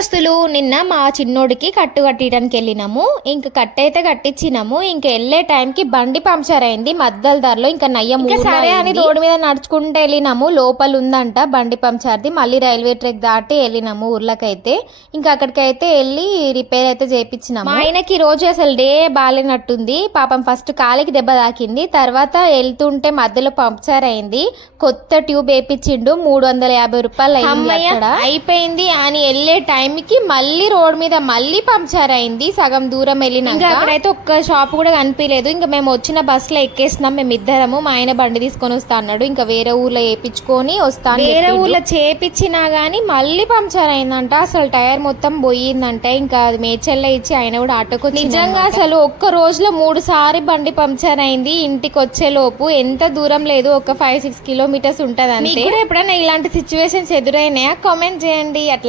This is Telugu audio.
దోస్తులు నిన్న మా చిన్నోడికి కట్టు కట్టడానికి వెళ్ళినాము. ఇంక కట్టు అయితే కట్టించినాము. ఇంక వెళ్ళే టైంకి బండి పంక్చర్ అయింది మద్దల దారిలో. ఇంకా నయ్యం సరే అని రోడ్డు మీద నడుచుకుంటూ వెళ్ళినాము. లోపల ఉందంట బండి పంక్చర్ది. మళ్ళీ రైల్వే ట్రాక్ దాటి వెళ్ళినాము ఊర్లకైతే. ఇంకా అక్కడికైతే వెళ్ళి రిపేర్ అయితే చేయించినాము. మా ఆయనకి ఈ రోజు అసలు డే బాగాలేనట్టుంది. పాపం ఫస్ట్ కాలికి దెబ్బ తాకింది. తర్వాత వెళ్తుంటే మధ్యలో పంక్చర్ అయింది. కొత్త ట్యూబ్ వేయించిండు. 350 రూపాయలు అయిపోయింది అని వెళ్ళే టైంకి మళ్ళీ రోడ్ మీద మళ్ళీ పంక్చర్ అయింది. సగం దూరం వెళ్ళినాక అక్కడైతే ఒక్క షాప్ కూడా కనిపించలేదు. ఇంకా మేము వచ్చిన బస్సులో ఎక్కేస్తున్నాం మేము ఇద్దరము. మా ఆయన బండి తీసుకొని వస్తా అన్నాడు. ఇంకా వేరే ఊర్లో వేయించుకొని వస్తాను. వేరే ఊర్లో చేపించినా గానీ మళ్ళీ పంక్చర్ అయిందంట. అసలు టైర్ మొత్తం పోయిందంట. ఇంకా అది మేచల్లో ఇచ్చి ఆయన కూడా ఆటోకు నిజంగా అసలు ఒక్క రోజులో 3 సార్లు బండి పంక్చర్ అయింది. ఇంటికి వచ్చే లోపు ఎంత దూరం లేదు, ఒక 5-6 కిలోమీటర్స్ ఉంటది అంతే. ఎప్పుడైనా ఇలాంటి సిచ్యువేషన్స్ ఎదురైనాయా? కామెంట్ చేయండి. అట్లా